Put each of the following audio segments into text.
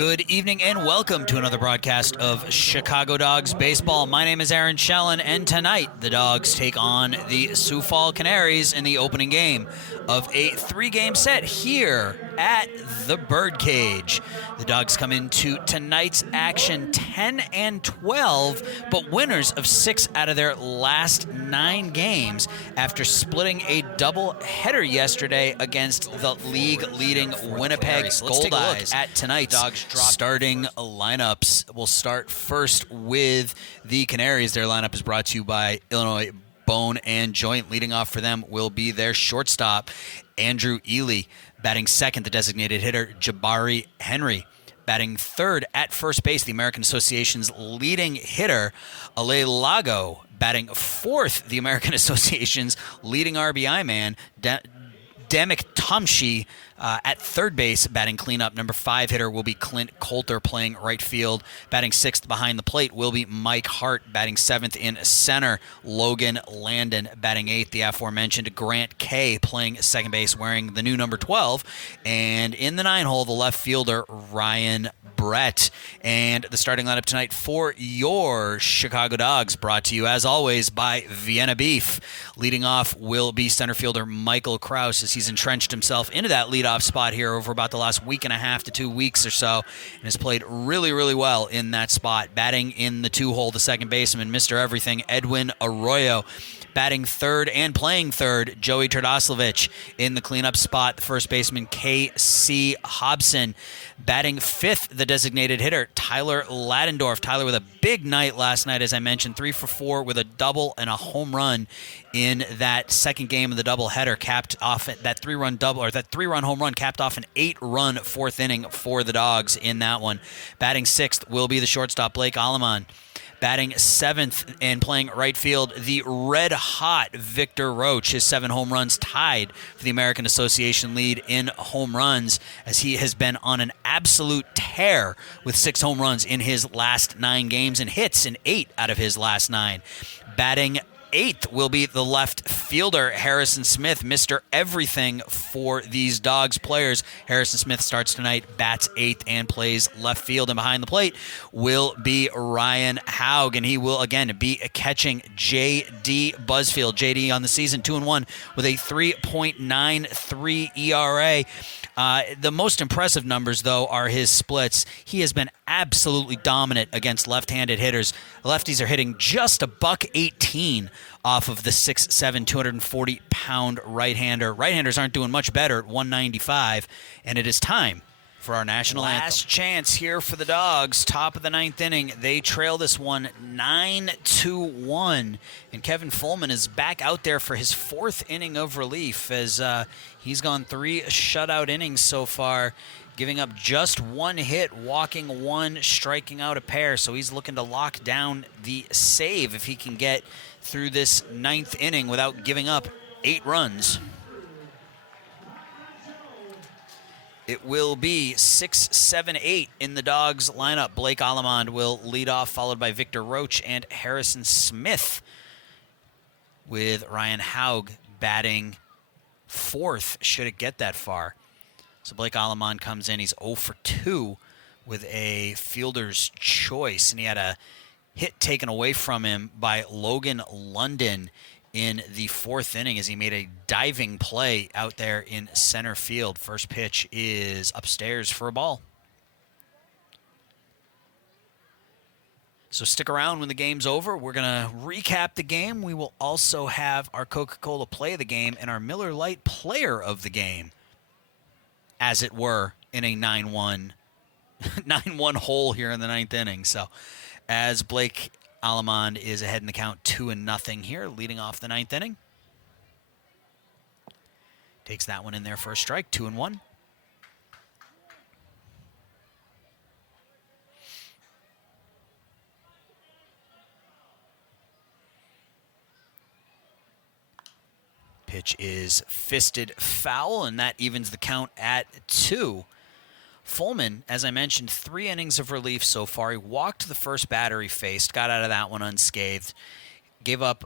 Good evening and welcome to another broadcast of Chicago Dogs Baseball. My name is Aaron Shellen, and tonight the Dogs take on the Sioux Canaries in the opening game of a three-game set here at the Birdcage. The Dogs come into tonight's action 10-12, but winners of 6 out of their last 9 games after splitting a double-header yesterday against the league-leading Winnipeg Goldeyes. At tonight's starting lineups, we'll start first with the Canaries. Their lineup is brought to you by Illinois Bone and Joint. Leading off for them will be their shortstop, Andrew Ely. Batting second, the designated hitter, Jabari Henry. Batting third at first base, the American Association's leading hitter, Ale Lago. Batting fourth, the American Association's leading RBI man, Demek Tomshi. At third base, batting cleanup, number 5 hitter will be Clint Coulter, playing right field. Batting 6th behind the plate will be Mike Hart. Batting 7th in center, Logan Landon. Batting 8th, the aforementioned Grant Kay, playing second base, wearing the new number 12. And in the 9-hole, the left fielder, Ryan Brett. And the starting lineup tonight for your Chicago Dogs, brought to you, as always, by Vienna Beef. Leading off will be center fielder Michael Krause, as he's entrenched himself into that leadoff spot here over about the last week and a half to 2 weeks or so, and has played really, really well in that spot. Batting in the 2-hole, the second baseman, Mr. Everything, Edwin Arroyo. Batting third and playing third, Joey Tardoslavich. In the cleanup spot, the first baseman, K.C. Hobson. Batting fifth, the designated hitter, Tyler Ladendorf. Tyler with a big night last night, as I mentioned, 3 for 4 with a double and a home run in that second game of the doubleheader, capped off that 3-run double, or that 3-run home run capped off an 8-run fourth inning for the Dogs in that one. Batting sixth will be the shortstop, Blake Alleman. Batting 7th and playing right field, the red-hot Victor Roach. His 7 home runs tied for the American Association lead in home runs, as he has been on an absolute tear with 6 home runs in his last 9 games and hits in 8 out of his last 9. Batting 8th will be the left fielder, Harrison Smith, Mr. Everything for these Dogs players. Harrison Smith starts tonight, bats 8th, and plays left field. And behind the plate will be Ryan Haug, and he will again be catching J.D. Busfield. J.D. on the season, 2-1 with a 3.93 ERA. The most impressive numbers, though, are his splits. He has been absolutely dominant against left-handed hitters. The lefties are hitting just a $118 off of the 6'7", 240-pound right-hander. Right-handers aren't doing much better at 195, and it is time for our national anthem. Last chance here for the Dogs. Top of the 9th inning. They trail this one 9-1. And Kevin Fullman is back out there for his 4th inning of relief, as he's gone 3 shutout innings so far, giving up just 1 hit, walking 1, striking out a pair. So he's looking to lock down the save if he can get through this 9th inning without giving up 8 runs. It will be 6, 7, 8 in the Dogs lineup. Blake Allemond will lead off, followed by Victor Roach and Harrison Smith, with Ryan Haug batting 4th, should it get that far. So Blake Allemond comes in. He's 0 for 2 with a fielder's choice, and he had a hit taken away from him by Logan London in the 4th inning as he made a diving play out there in center field. First pitch is upstairs for a ball. So stick around when the game's over. We're going to recap the game. We will also have our Coca-Cola play of the game and our Miller Lite player of the game, as it were, in a 9-1 hole here in the 9th inning. So as Blake Allemond is ahead in the count 2-0 here, leading off the 9th inning. Takes that one in there for a strike, 2-1. Pitch is fisted foul, and that evens the count at 2. Fullman, as I mentioned, 3 innings of relief so far. He walked the first batter he faced, got out of that one unscathed. gave up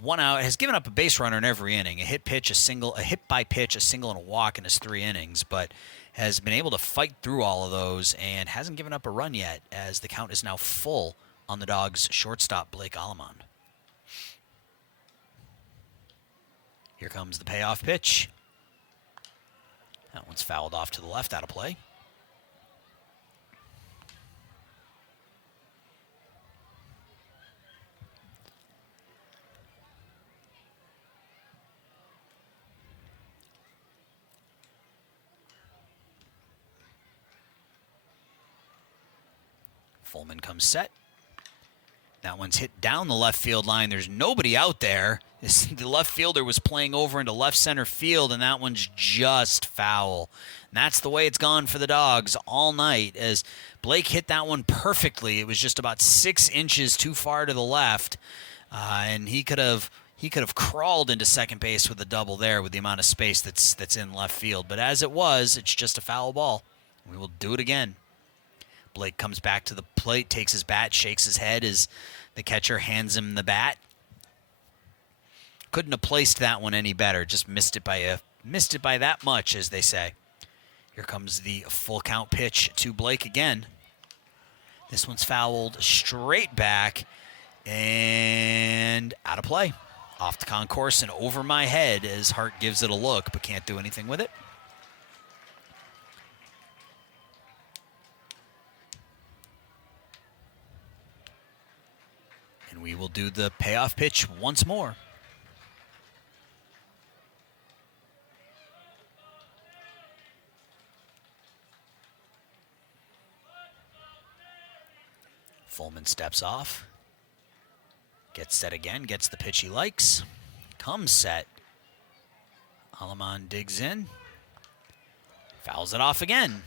one out, has given up a base runner in every inning, a hit pitch, a hit by pitch, a single, and a walk in his 3 innings, but has been able to fight through all of those and hasn't given up a run yet, as the count is now full on the Dogs' shortstop, Blake Allemond. Here comes the payoff pitch. That one's fouled off to the left, out of play. Fullman comes set. That one's hit down the left field line. There's nobody out there. The left fielder was playing over into left center field, and that one's just foul. And that's the way it's gone for the Dogs all night, as Blake hit that one perfectly. It was just about 6 inches too far to the left, and he could have crawled into second base with a double there with the amount of space that's in left field. But as it was, it's just a foul ball. We will do it again. Blake comes back to the plate, takes his bat, shakes his head as the catcher hands him the bat. Couldn't have placed that one any better. Just missed it by that much, as they say. Here comes the full count pitch to Blake again. This one's fouled straight back and out of play. Off the concourse and over my head as Hart gives it a look, but can't do anything with it. And we will do the payoff pitch once more. Fullman steps off. Gets set again, gets the pitch he likes. Comes set. Allemond digs in. Fouls it off again.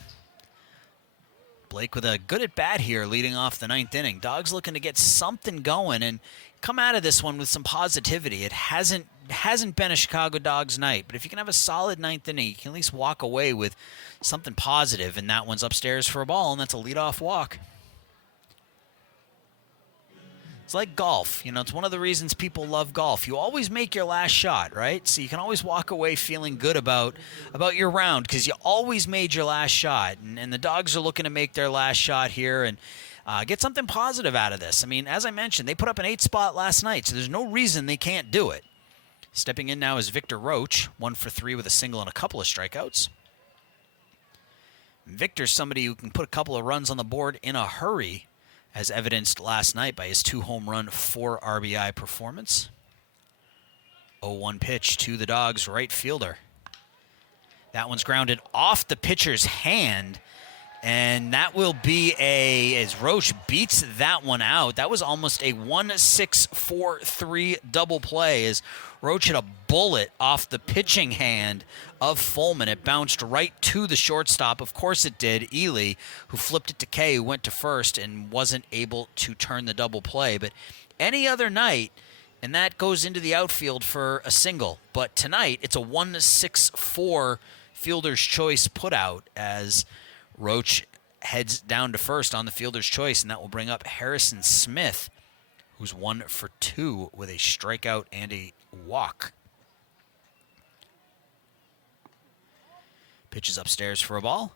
Blake with a good at bat here leading off the 9th inning. Dogs looking to get something going and come out of this one with some positivity. It hasn't been a Chicago Dogs night, but if you can have a solid 9th inning, you can at least walk away with something positive, and that one's upstairs for a ball, and that's a leadoff walk. It's like golf. You know, it's one of the reasons people love golf. You always make your last shot, right? So you can always walk away feeling good about your round because you always made your last shot. And the Dogs are looking to make their last shot here and get something positive out of this. I mean, as I mentioned, they put up an 8 spot last night, so there's no reason they can't do it. Stepping in now is Victor Roach, 1 for 3 with a single and a couple of strikeouts. Victor's somebody who can put a couple of runs on the board in a hurry, as evidenced last night by his 2 home run, 4 RBI performance. 0-1 pitch to the Dogs' right fielder. That one's grounded off the pitcher's hand, and that will be as Roach beats that one out. That was almost a 1-6-4-3 double play as Roach hit a bullet off the pitching hand of Fullman. It bounced right to the shortstop. Of course it did. Ely, who flipped it to Kay, who went to first and wasn't able to turn the double play. But any other night, and that goes into the outfield for a single. But tonight, it's a 1-6-4 fielder's choice put out as Roach heads down to first on the fielder's choice, and that will bring up Harrison Smith, who's 1 for 2 with a strikeout and a walk. Pitches upstairs for a ball.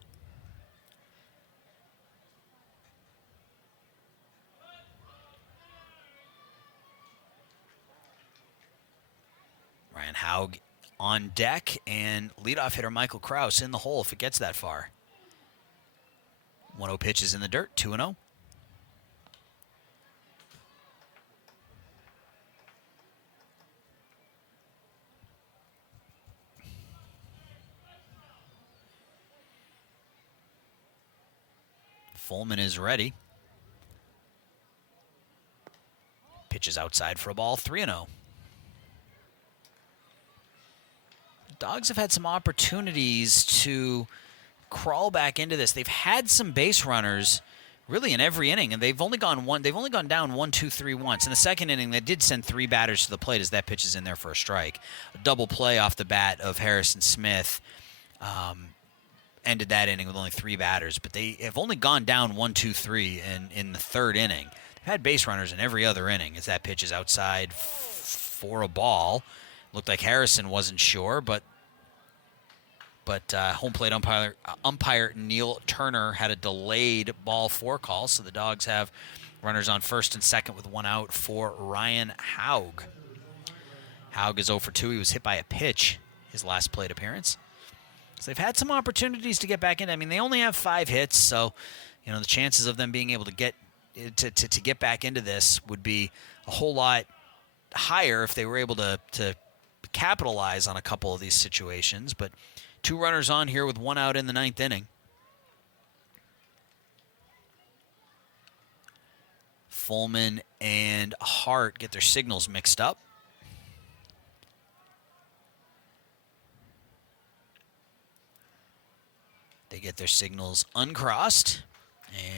Ryan Haug on deck, and leadoff hitter Michael Krause in the hole if it gets that far. 1-0 pitch is in the dirt, 2-0. Fullman is ready. Pitches outside for a ball, 3-0. Dogs have had some opportunities to crawl back into this. They've had some base runners really in every inning, and they've only gone down 1-2-3 once. In the second inning, they did send 3 batters to the plate as that pitch is in there for a strike. A double play off the bat of Harrison Smith ended that inning with only 3 batters, but they have only gone down 1-2-3 in the third inning. had base runners in every other inning as that pitch is outside for a ball. Looked like Harrison wasn't sure, but home plate umpire Neil Turner had a delayed ball 4 call, so the Dogs have runners on first and second with 1 out for Ryan Haug. Haug is 0 for 2. He was hit by a pitch his last plate appearance. So they've had some opportunities to get back in. I mean, they only have 5 hits, so the chances of them being able to get back into this would be a whole lot higher if they were able to capitalize on a couple of these situations. But 2 runners on here with 1 out in the 9th inning. Fullman and Hart get their signals mixed up. They get their signals uncrossed,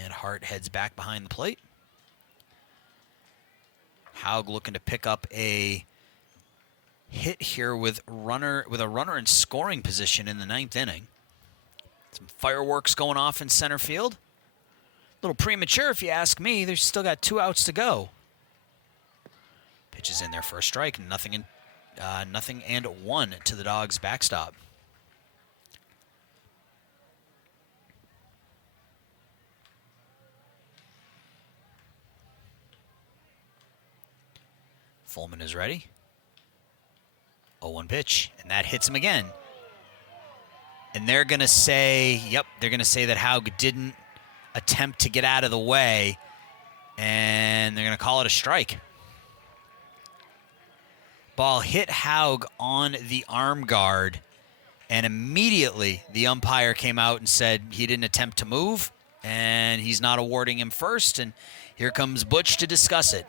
and Hart heads back behind the plate. Haug looking to pick up a hit here with a runner in scoring position in the 9th inning. Some fireworks going off in center field. A little premature if you ask me. They've still got 2 outs to go. Pitch is in there for a strike. Nothing and 1 to the Dogs' backstop. Fullman is ready. 0-1 pitch, and that hits him again. And they're going to say, that Haug didn't attempt to get out of the way, and they're going to call it a strike. Ball hit Haug on the arm guard, and immediately the umpire came out and said he didn't attempt to move, and he's not awarding him first, and here comes Butch to discuss it.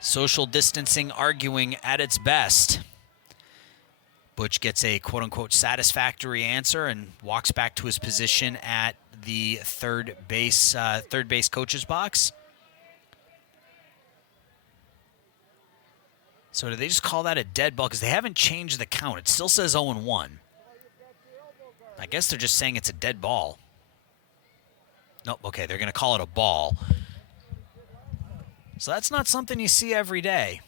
Social distancing arguing at its best. Butch gets a quote-unquote satisfactory answer and walks back to his position at the third base coach's box. So do they just call that a dead ball? Because they haven't changed the count. It still says 0-1. I guess they're just saying it's a dead ball. Nope, okay, they're going to call it a ball. So that's not something you see every day.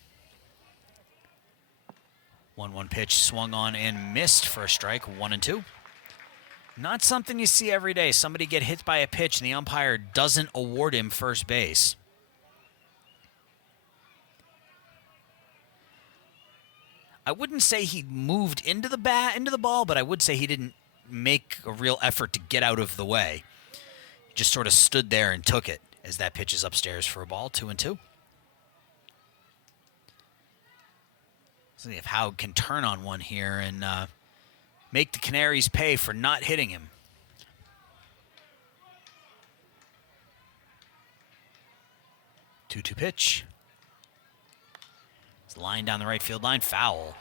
1-1 pitch swung on and missed for a strike, 1-2. Not something you see every day. Somebody get hit by a pitch and the umpire doesn't award him first base. I wouldn't say he moved into the ball, but I would say he didn't make a real effort to get out of the way. He just sort of stood there and took it as that pitch is upstairs for a ball, 2-2. See if Haug can turn on one here and make the Canaries pay for not hitting him. 2-2 pitch. It's line down the right field line, foul.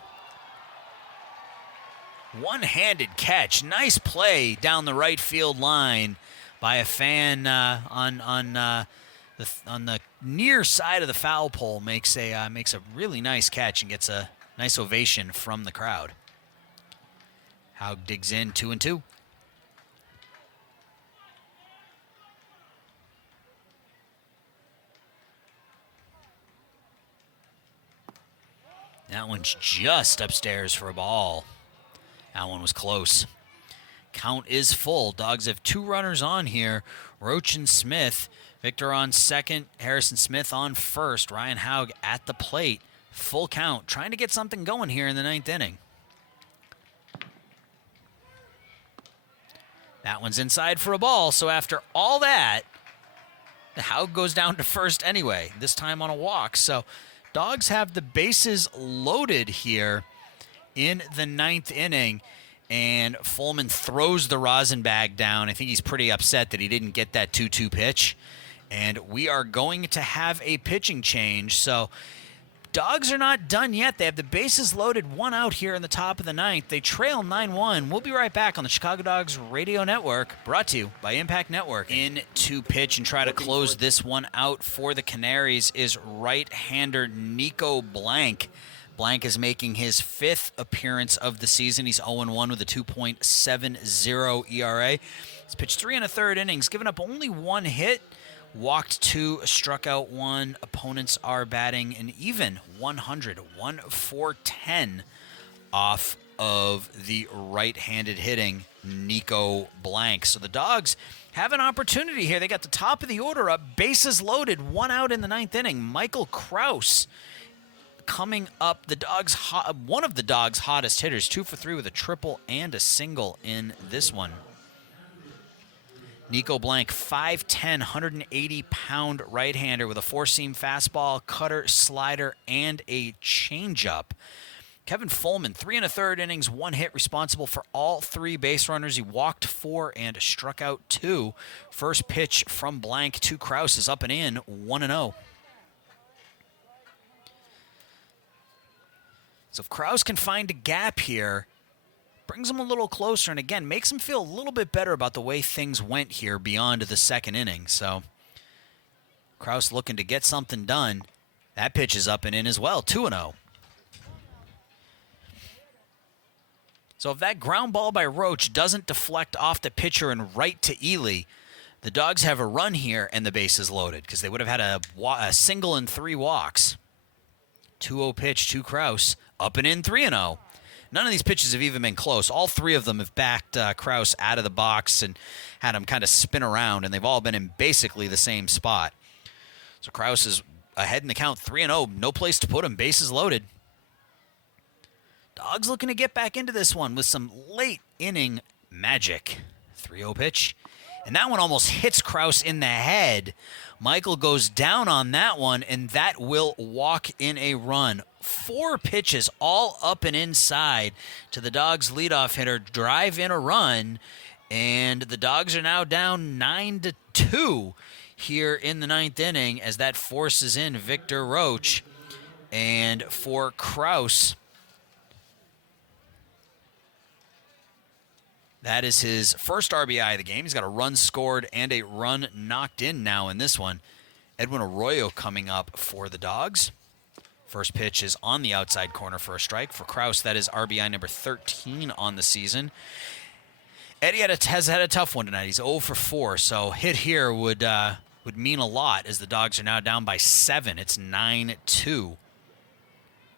One-handed catch, nice play down the right field line by a fan on the near side of the foul pole. Makes a really nice catch and gets a nice ovation from the crowd. Haug digs in, 2-2. That one's just upstairs for a ball. That one was close. Count is full. Dogs have 2 runners on here. Roach and Smith. Victor on second. Harrison Smith on first. Ryan Haug at the plate. Full count. Trying to get something going here in the 9th inning. That one's inside for a ball. So after all that, Haug goes down to first anyway. This time on a walk. So Dogs have the bases loaded here in the 9th inning, and Fullman throws the rosin bag down. I think he's pretty upset that he didn't get that 2-2 pitch, and we are going to have a pitching change. So Dogs are not done yet. They have the bases loaded, 1 out here in the top of the 9th. They trail 9-1. We'll be right back on the Chicago Dogs Radio Network, brought to you by Impact Network. In to pitch and try to close this one out for the Canaries is right-hander Nico Blank. Blank is making his 5th appearance of the season. He's 0-1 with a 2.70 ERA. He's pitched 3 1/3 innings, given up only 1 hit, walked 2, struck out 1. Opponents are batting an even 100, 1-4-10 off of the right-handed hitting Nico Blank. So the Dogs have an opportunity here. They got the top of the order up, bases loaded, 1 out in the 9th inning. Michael Kraus coming up, one of the Dogs' hottest hitters, 2 for 3 with a triple and a single in this one. Nico Blank, 5'10", 180-pound right-hander with a 4-seam fastball, cutter, slider, and a changeup. Kevin Fullman, 3 1/3 innings, 1 hit, responsible for all 3 base runners. He walked 4 and struck out 2. First pitch from Blank to Kraus is up and in, 1-0. So if Kraus can find a gap here, brings him a little closer, and again, makes him feel a little bit better about the way things went here beyond the 2nd inning. So Kraus looking to get something done. That pitch is up and in as well, 2-0. So if that ground ball by Roach doesn't deflect off the pitcher and right to Ely, the Dogs have a run here and the base is loaded because they would have had a single and 3 walks. 2-0 pitch to Kraus, up and in, 3-0. None of these pitches have even been close. All 3 of them have backed Kraus out of the box and had him kind of spin around, and they've all been in basically the same spot. So Kraus is ahead in the count, 3-0. No place to put him, bases loaded. Dogs looking to get back into this one with some late inning magic. 3-0 pitch. And that one almost hits Kraus in the head. Michael goes down on that one, and that will walk in a run. 4 pitches all up and inside to the Dogs' leadoff hitter, drive in a run, and the Dogs are now down 9-2 here in the 9th inning as that forces in Victor Roach. And for Kraus, that is his first RBI of the game. He's got a run scored and a run knocked in now in this one. Edwin Arroyo coming up for the Dogs. First pitch is on the outside corner for a strike. For Kraus, that is RBI number 13 on the season. Eddie has had a tough one tonight. He's 0 for 4, so hit here would mean a lot as the Dogs are now down by 7. It's 9-2.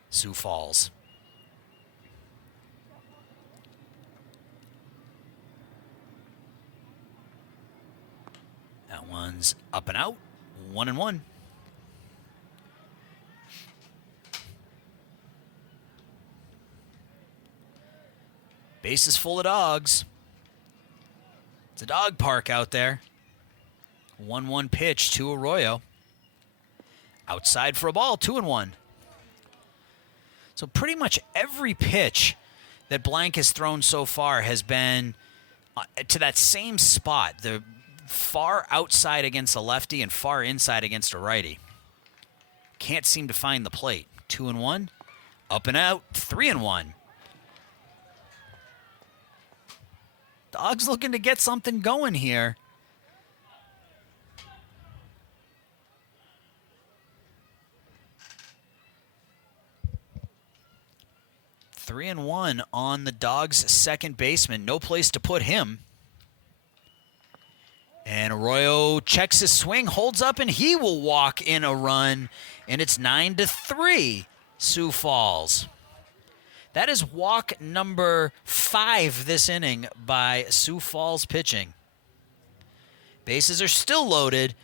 Sioux Falls. That one's up and out, 1-1. Bases full of dogs. It's a dog park out there. 1-1 pitch to Arroyo. Outside for a ball, 2-1. So pretty much every pitch that Blank has thrown so far has been to that same spot. The far outside against a lefty and far inside against a righty. Can't seem to find the plate. 2-1. Up and out, 3-1. Dogs looking to get something going here. Three and one on the Dogs' second baseman. No place to put him. And Arroyo checks his swing, holds up, and he will walk in a run. And it's 9-3, Sioux Falls. That is walk number 5 this inning by Sioux Falls pitching. Bases are still loaded,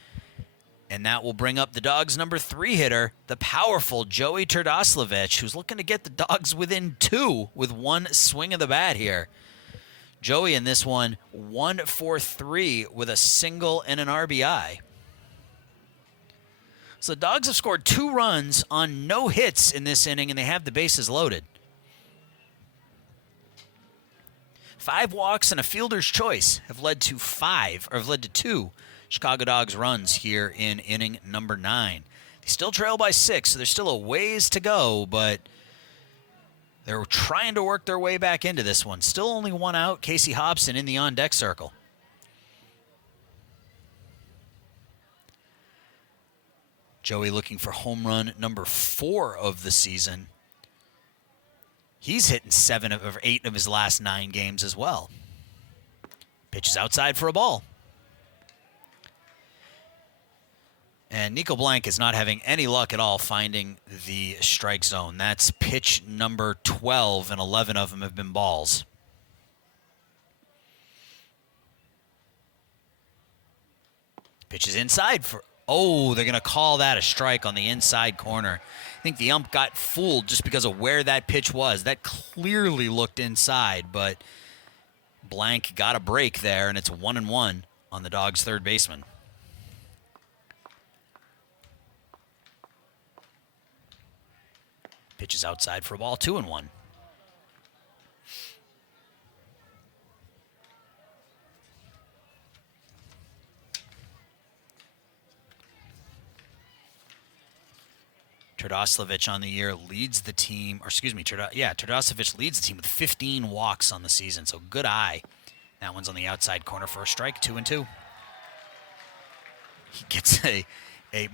and that will bring up the Dogs' number 3 hitter, the powerful Joey Turdoslavich, who's looking to get the Dogs within 2 with one swing of the bat here. Joey in this one, 1 for 3 with a single and an RBI. So the Dogs have scored 2 runs on no hits in this inning, and they have the bases loaded. 5 walks and a fielder's choice have led to 2 Chicago Dogs runs here in inning number 9. They still trail by 6, so there's still a ways to go, but they're trying to work their way back into this one. Still only 1 out. Casey Hobson in the on-deck circle. Joey looking for home run number 4 of the season. He's hitting 7 of 8 of his last 9 games as well. Pitch is outside for a ball. And Nico Blank is not having any luck at all finding the strike zone. That's pitch number 12, and 11 of them have been balls. Pitch is inside for... Oh, they're going to call that a strike on the inside corner. I think the ump got fooled just because of where that pitch was. That clearly looked inside, but Blank got a break there, and it's 1-1 on the Dogs' third baseman. Pitch is outside for a ball, 2-1. Turdoslavich on the year leads the team, or excuse me, Turdoslavich leads the team with 15 walks on the season, so good eye. That one's on the outside corner for a strike, 2-2. He gets a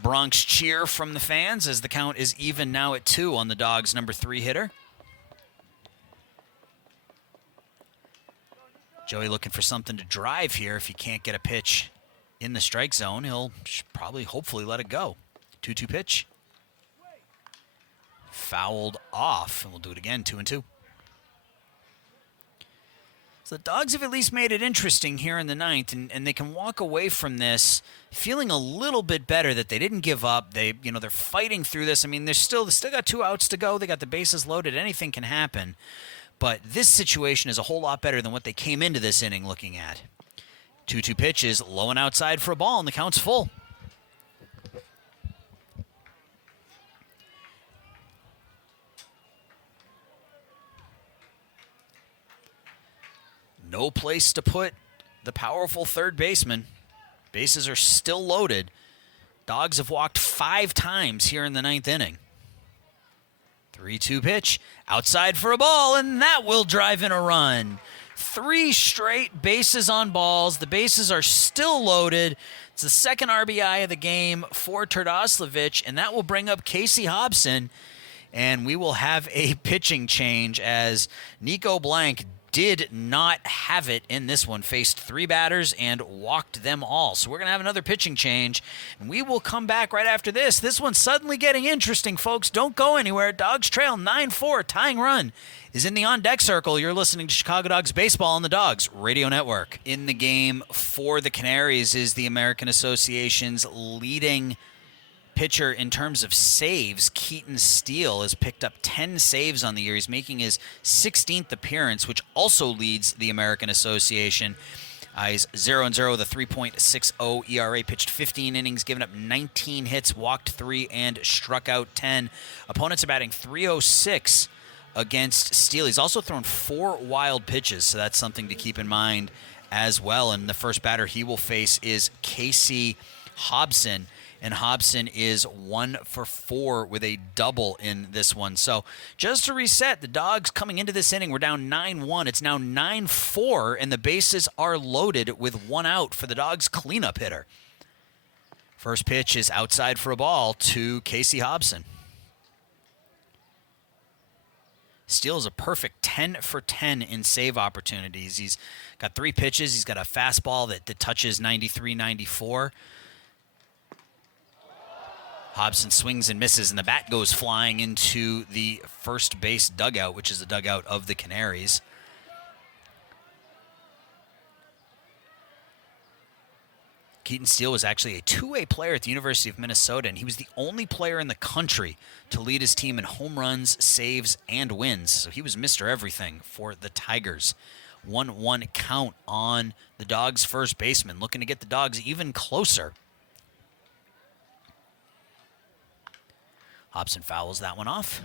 Bronx cheer from the fans as the count is even now at 2 on the Dogs' number 3 hitter. Joey looking for something to drive here. If he can't get a pitch in the strike zone, he'll probably, hopefully, let it go. 2-2 pitch. Fouled off, and we'll do it again, 2-2. So the Dogs have at least made it interesting here in the ninth, and they can walk away from this feeling a little bit better that they didn't give up. They're fighting through this. I mean, they still got 2 outs to go. They got the bases loaded. Anything can happen. But this situation is a whole lot better than what they came into this inning looking at. 2-2 pitch is low and outside for a ball, and the count's full. No place to put the powerful third baseman. Bases are still loaded. Dogs have walked 5 times here in the ninth inning. 3-2 pitch, outside for a ball, and that will drive in a run. 3 straight bases on balls. The bases are still loaded. It's the second RBI of the game for Turdoslavich, and that will bring up Casey Hobson, and we will have a pitching change as Nico Blank did not have it in this one. Faced 3 batters and walked them all. So we're going to have another pitching change, and we will come back right after this. This one's suddenly getting interesting, folks. Don't go anywhere. Dogs trail 9-4. Tying run is in the on-deck circle. You're listening to Chicago Dogs Baseball on the Dogs Radio Network. In the game for the Canaries is the American Association's leading pitcher in terms of saves. Keaton Steele has picked up 10 saves on the year. He's making his 16th appearance, which also leads the American Association. He's 0-0 with a 3.60 ERA, pitched 15 innings, given up 19 hits, walked 3, and struck out 10. Opponents are batting .306 against Steele. He's also thrown 4 wild pitches, so that's something to keep in mind as well. And the first batter he will face is Casey Hobson. And Hobson is 1 for 4 with a double in this one. So just to reset, the Dogs coming into this inning, we're down 9-1. It's now 9-4, and the bases are loaded with 1 out for the Dogs' cleanup hitter. First pitch is outside for a ball to Casey Hobson. Steele is a perfect 10 for 10 in save opportunities. He's got 3 pitches. He's got a fastball that touches 93, 94. Hobson swings and misses, and the bat goes flying into the first base dugout, which is the dugout of the Canaries. Keaton Steele was actually a 2-way player at the University of Minnesota, and he was the only player in the country to lead his team in home runs, saves, and wins. So he was Mr. Everything for the Tigers. 1-1 count on the Dogs' first baseman, looking to get the Dogs even closer. Hobson fouls that one off.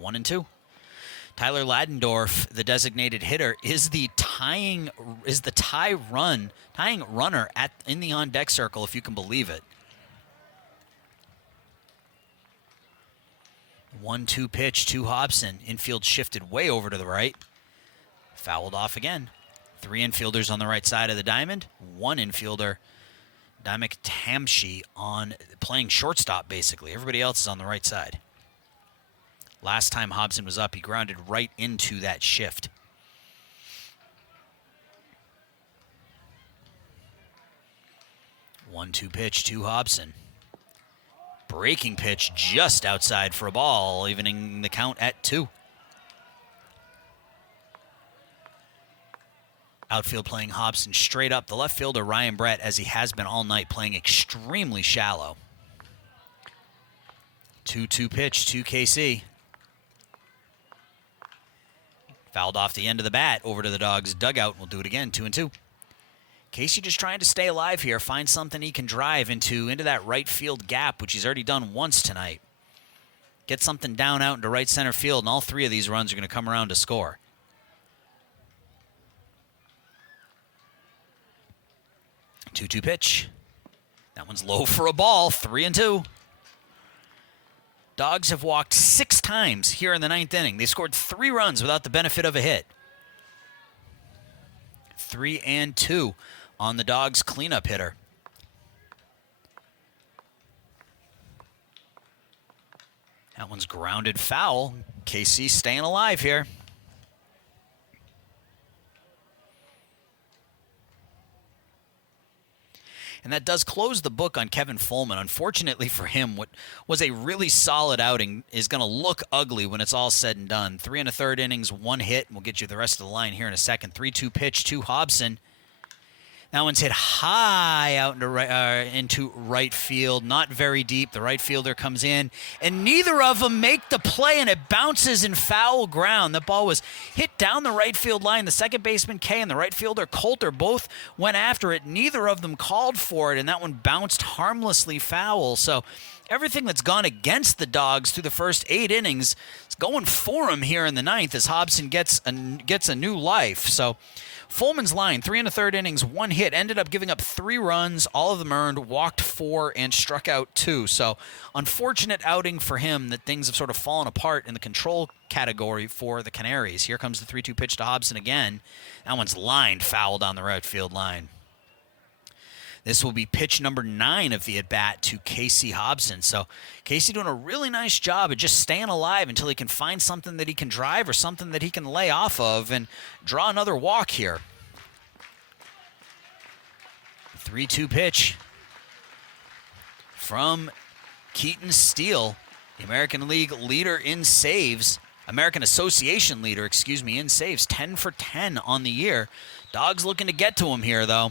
1-2. Tyler Ladendorf, the designated hitter, is the tying runner in the on-deck circle, if you can believe it. 1-2 pitch to Hobson. Infield shifted way over to the right. Fouled off again. 3 infielders on the right side of the diamond. 1 infielder, Dimek Tamshi, on playing shortstop, basically. Everybody else is on the right side. Last time Hobson was up, he grounded right into that shift. One-two pitch to Hobson. Breaking pitch just outside for a ball, evening the count at 2. Outfield playing Hobson straight up. The left fielder, Ryan Brett, as he has been all night, playing extremely shallow. 2-2 pitch to KC. Fouled off the end of the bat over to the Dogs' dugout. We'll do it again, 2-2. Casey just trying to stay alive here, find something he can drive into that right field gap, which he's already done once tonight. Get something down out into right center field, and all 3 of these runs are going to come around to score. Two-two pitch. That one's low for a ball, 3-2. Dogs have walked 6 times here in the 9th inning. They scored 3 runs without the benefit of a hit. 3-2 on the Dogs' cleanup hitter. That one's grounded foul. KC staying alive here. And that does close the book on Kevin Fullman. Unfortunately for him, what was a really solid outing is going to look ugly when it's all said and done. 3 1/3 innings, 1 hit. We'll get you the rest of the line here in a second. 3-2 pitch to Hobson. That one's hit high out into right field, not very deep. The right fielder comes in, and neither of them make the play, and it bounces in foul ground. The ball was hit down the right field line. The second baseman, Kay, and the right fielder, Coulter, both went after it. Neither of them called for it, and that one bounced harmlessly foul. So everything that's gone against the Dogs through the first 8 innings is going for him here in the 9th as Hobson gets a new life. So Fullman's line, 3 1/3 innings, 1 hit, ended up giving up 3 runs, all of them earned, walked 4, and struck out 2. So unfortunate outing for him that things have sort of fallen apart in the control category for the Canaries. Here comes the 3-2 pitch to Hobson again. That one's lined foul down the right field line. This will be pitch number 9 of the at-bat to Casey Hobson. So Casey doing a really nice job of just staying alive until he can find something that he can drive or something that he can lay off of and draw another walk here. 3-2 pitch from Keaton Steele, the American League leader in saves. American Association leader, in saves. 10 for 10 on the year. Dogs looking to get to him here, though.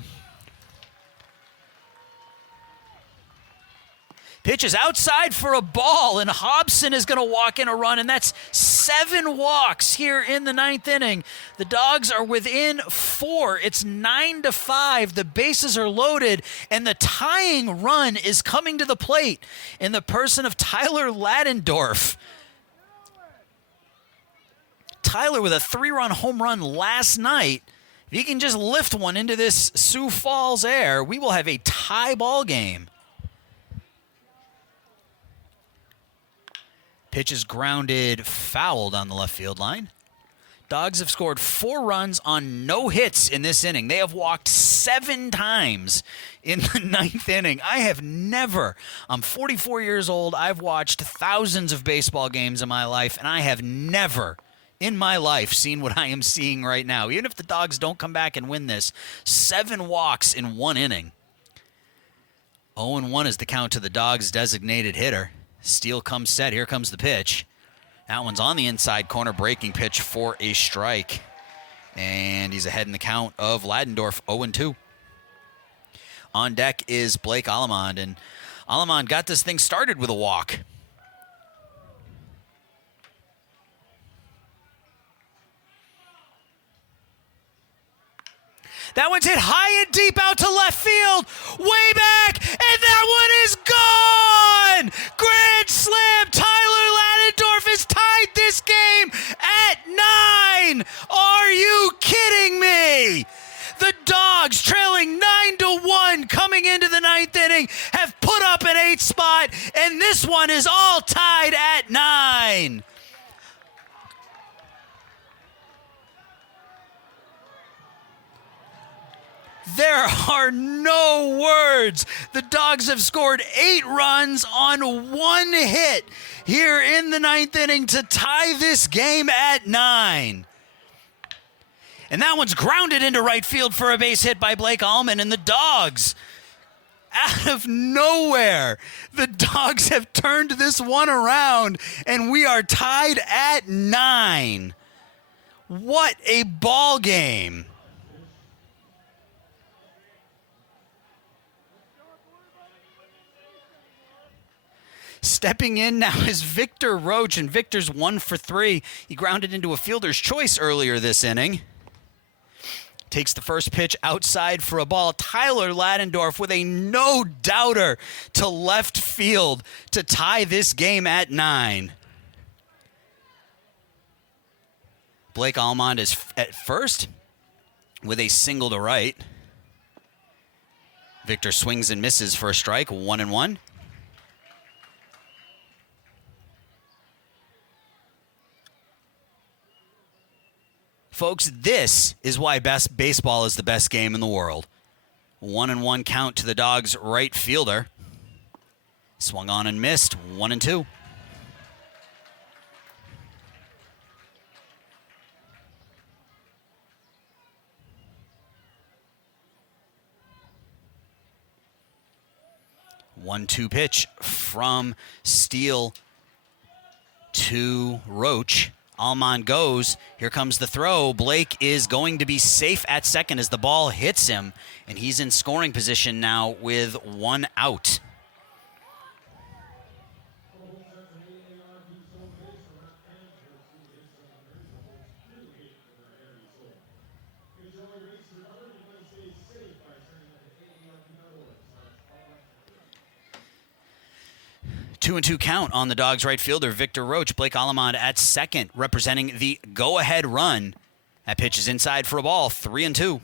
Pitch is outside for a ball, and Hobson is going to walk in a run, and that's 7 walks here in the 9th inning. The Dogs are within 4. It's 9-5. The bases are loaded, and the tying run is coming to the plate in the person of Tyler Ladendorf. Tyler with a 3-run home run last night. If he can just lift one into this Sioux Falls air, we will have a tie ball game. Pitch is grounded foul down the left field line. Dogs have scored 4 runs on no hits in this inning. They have walked 7 times in the 9th inning. I'm 44 years old. I've watched thousands of baseball games in my life, and I have never in my life seen what I am seeing right now. Even if the Dogs don't come back and win this, 7 walks in 1 inning. 0-1 is the count to the Dogs' designated hitter. Steele comes set. Here comes the pitch. That one's on the inside corner. Breaking pitch for a strike. And he's ahead in the count of Ladendorf, 0-2. On deck is Blake Allemond. And Allemond got this thing started with a walk. That one's hit high and deep out to left field. Way back. And that one is gone. Grand slam. Tyler Ladendorf has tied this game at 9. Are you kidding me? The Dogs, trailing 9-1 coming into the 9th inning, have put up an 8 spot, and this one is all tied at 9. There are no words. The Dogs have scored 8 runs on 1 hit here in the 9th inning to tie this game at 9. And that one's grounded into right field for a base hit by Blake Allman, and the Dogs, out of nowhere, the Dogs have turned this one around, and we are tied at 9. What a ball game. Stepping in now is Victor Roach, and Victor's 1 for 3. He grounded into a fielder's choice earlier this inning. Takes the first pitch outside for a ball. Tyler Ladendorf with a no-doubter to left field to tie this game at 9. Blake Almond is at first with a single to right. Victor swings and misses for a strike, 1-1. Folks, this is why baseball is the best game in the world. 1-1 count to the Dogs' right fielder. Swung on and missed, 1-2. One-two pitch from Steele to Roach. Almond goes. Here comes the throw. Blake is going to be safe at second as the ball hits him, and he's in scoring position now with 1 out. Two and two count on the Dogs' right fielder, Victor Roach. Blake Almond at second, representing the go-ahead run. That pitch is inside for a ball, 3-2.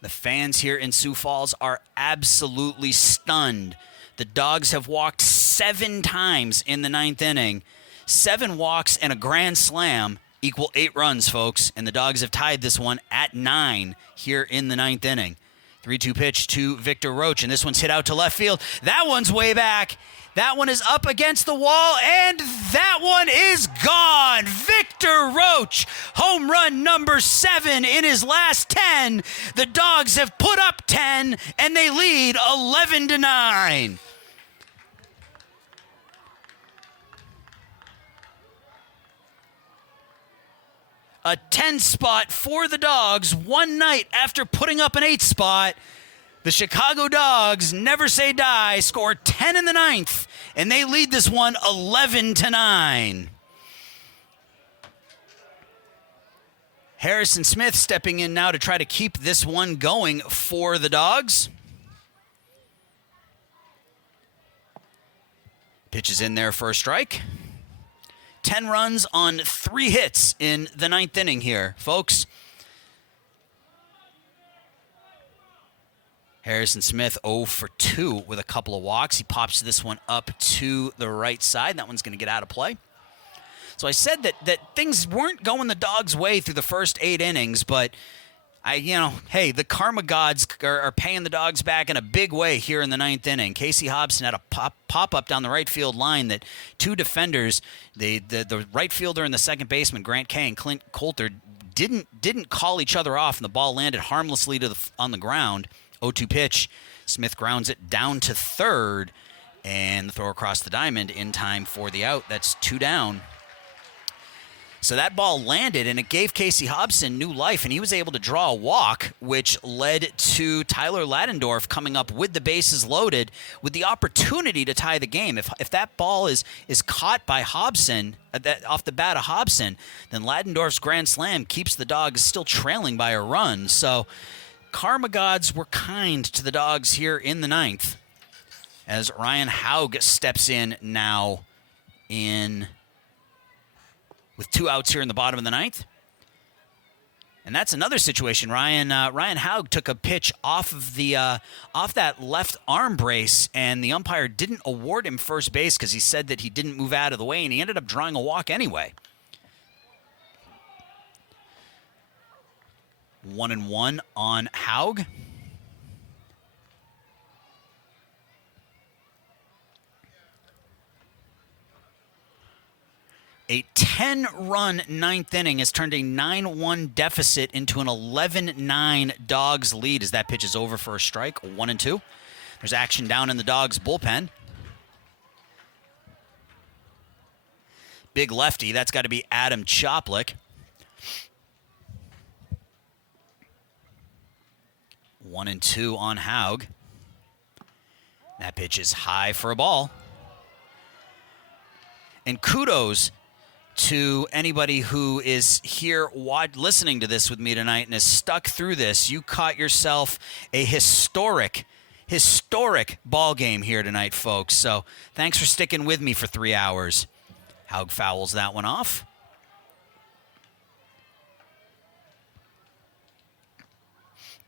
The fans here in Sioux Falls are absolutely stunned. The Dogs have walked 7 times in the 9th inning. 7 walks and a grand slam equal 8 runs, folks, and the Dogs have tied this one at 9 here in the 9th inning. 3-2 pitch to Victor Roach, and this one's hit out to left field. That one's way back. That one is up against the wall, and that one is gone. Victor Roach, home run number 7 in his last 10. The Dogs have put up 10, and they lead 11-9. A 10 spot for the Dogs one night after putting up an 8 spot. The Chicago Dogs, never say die, score 10 in the 9th, and they lead this one 11-9. Harrison Smith stepping in now to try to keep this one going for the Dogs. Pitch is in there for a strike. 10 runs on 3 hits in the 9th inning here, folks. Harrison Smith 0 for 2 with a couple of walks. He pops this one up to the right side. That one's going to get out of play. So I said that things weren't going the Dogs' way through the first 8 innings, but hey, the karma gods are paying the Dogs back in a big way here in the 9th inning. Casey Hobson had a pop up down the right field line that 2 defenders, the right fielder and the second baseman, Grant Kay and Clint Coulter, didn't call each other off, and the ball landed harmlessly on the ground. 0-2 pitch. Smith grounds it down to third, and the throw across the diamond in time for the out. That's 2 down. So that ball landed, and it gave Casey Hobson new life, and he was able to draw a walk, which led to Tyler Ladendorf coming up with the bases loaded with the opportunity to tie the game. If that ball is caught by Hobson, off the bat of Hobson, then Ladendorf's grand slam keeps the Dogs still trailing by a run. So karma gods were kind to the Dogs here in the 9th as Ryan Haug steps in now with 2 outs here in the bottom of the 9th. And that's another situation. Ryan Haug took a pitch off that left arm brace, and the umpire didn't award him first base because he said that he didn't move out of the way, and he ended up drawing a walk anyway. 1-1 on Haug. A 10-run ninth inning has turned a 9-1 deficit into an 11-9 Dogs lead as that pitch is over for a strike, 1-2. There's action down in the Dogs bullpen. Big lefty, that's got to be Adam Choplik. 1-2 on Haug. That pitch is high for a ball. And kudos to anybody who is here listening to this with me tonight and has stuck through this. You caught yourself a historic ball game here tonight, folks. So thanks for sticking with me for 3 hours. Haug fouls that one off.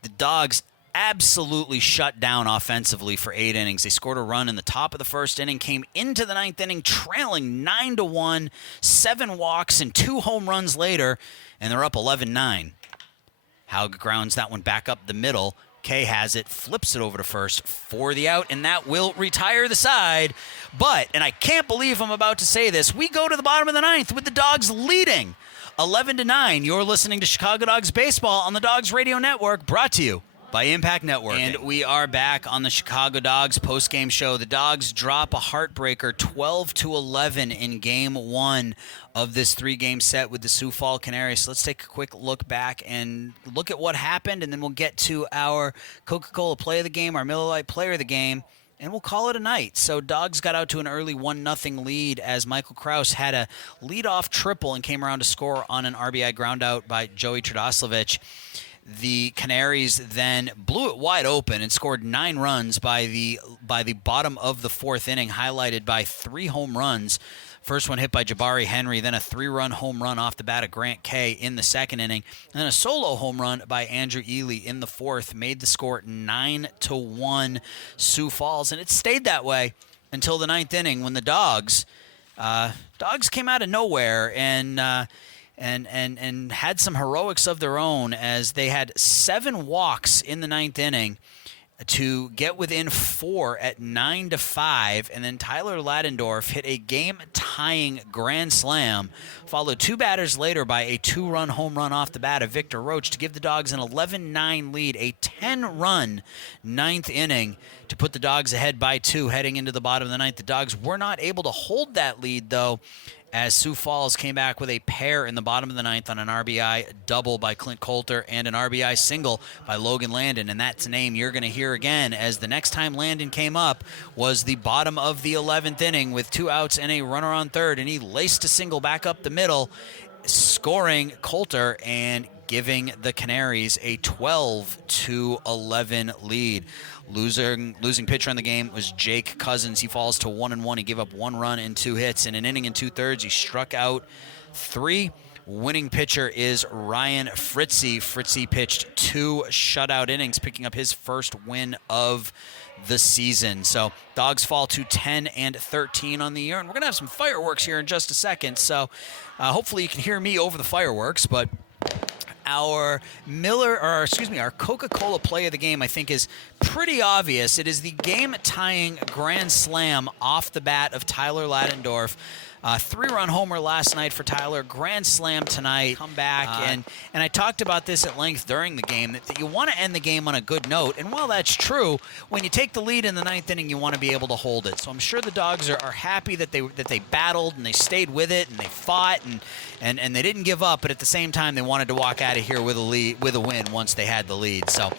The Dogs absolutely shut down offensively for 8 innings. They scored a run in the top of the first inning, came into the ninth inning trailing 9-1, 7 walks and 2 home runs later, and they're up 11-9. Haug grounds that one back up the middle. Kay has it, flips it over to first for the out, and that will retire the side. But, and I can't believe I'm about to say this, we go to the bottom of the ninth with the Dogs leading 11-9. You're listening to Chicago Dogs Baseball on the Dogs Radio Network, brought to you by Impact Network. And we are back on the Chicago Dogs postgame show. The Dogs drop a heartbreaker 12-11 in Game 1 of this 3-game set with the Sioux Falls Canaries. So let's take a quick look back and look at what happened, and then we'll get to our Coca-Cola play of the game, our Miller Lite player of the game, and we'll call it a night. So Dogs got out to an early 1-0 lead as Michael Krause had a leadoff triple and came around to score on an RBI groundout by Joey Trdoslavich. The Canaries then blew it wide open and scored 9 runs by the bottom of the 4th inning, highlighted by 3 home runs. First one hit by Jabari Henry, then a 3-run home run off the bat of Grant Kay in the 2nd inning, and then a solo home run by Andrew Ely in the 4th, made the score 9-1 Sioux Falls, and it stayed that way until the 9th inning when the Dogs came out of nowhere and had some heroics of their own as they had 7 walks in the 9th inning to get within 4 at 9-5, and then Tyler Ladendorf hit a game-tying grand slam, followed 2 batters later by a 2-run home run off the bat of Victor Roach to give the Dogs an 11-9 lead, a 10-run 9th inning to put the Dogs ahead by 2 heading into the bottom of the 9th. The Dogs were not able to hold that lead, though, as Sioux Falls came back with a pair in the bottom of the 9th on an RBI double by Clint Coulter and an RBI single by Logan Landon. And that's a name you're going to hear again, as the next time Landon came up was the bottom of the 11th inning with 2 outs and a runner on third, and he laced a single back up the middle, scoring Coulter and giving the Canaries a 12-11 lead. Losing pitcher in the game was Jake Cousins. He falls to 1-1. He gave up 1 run and 2 hits. In an inning and 2/3, he struck out 3. Winning pitcher is Ryan Fritzy. Fritzy pitched 2 shutout innings, picking up his first win of the season. So Dogs fall to 10-13 on the year, and we're going to have some fireworks here in just a second. So hopefully you can hear me over the fireworks, but our Coca-Cola play of the game, I think, is pretty obvious. It is the game-tying grand slam off the bat of Tyler Ladendorf. 3-run homer last night for Tyler, grand slam tonight. Come back, and I talked about this at length during the game, that you want to end the game on a good note. And while that's true, when you take the lead in the 9th inning, you want to be able to hold it. So I'm sure the Dogs are happy that they battled and they stayed with it and they fought and they didn't give up. But at the same time, they wanted to walk out of here with a win once they had the lead. So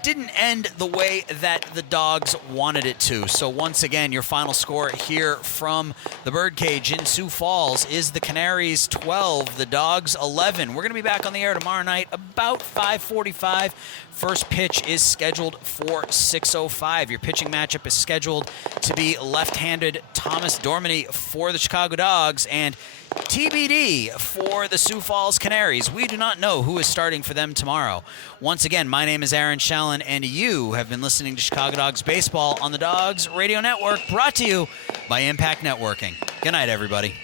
didn't end the way that the Dogs wanted it to. So once again, your final score here from the Birdcage in Sioux Falls is the Canaries 12, the Dogs 11. We're going to be back on the air tomorrow night about 5:45. First pitch is scheduled for 6:05. Your pitching matchup is scheduled to be left-handed Thomas Dormany for the Chicago Dogs and TBD for the Sioux Falls Canaries. We do not know who is starting for them tomorrow. Once again, my name is Aaron Shallon, and you have been listening to Chicago Dogs Baseball on the Dogs Radio Network, brought to you by Impact Networking. Good night, everybody.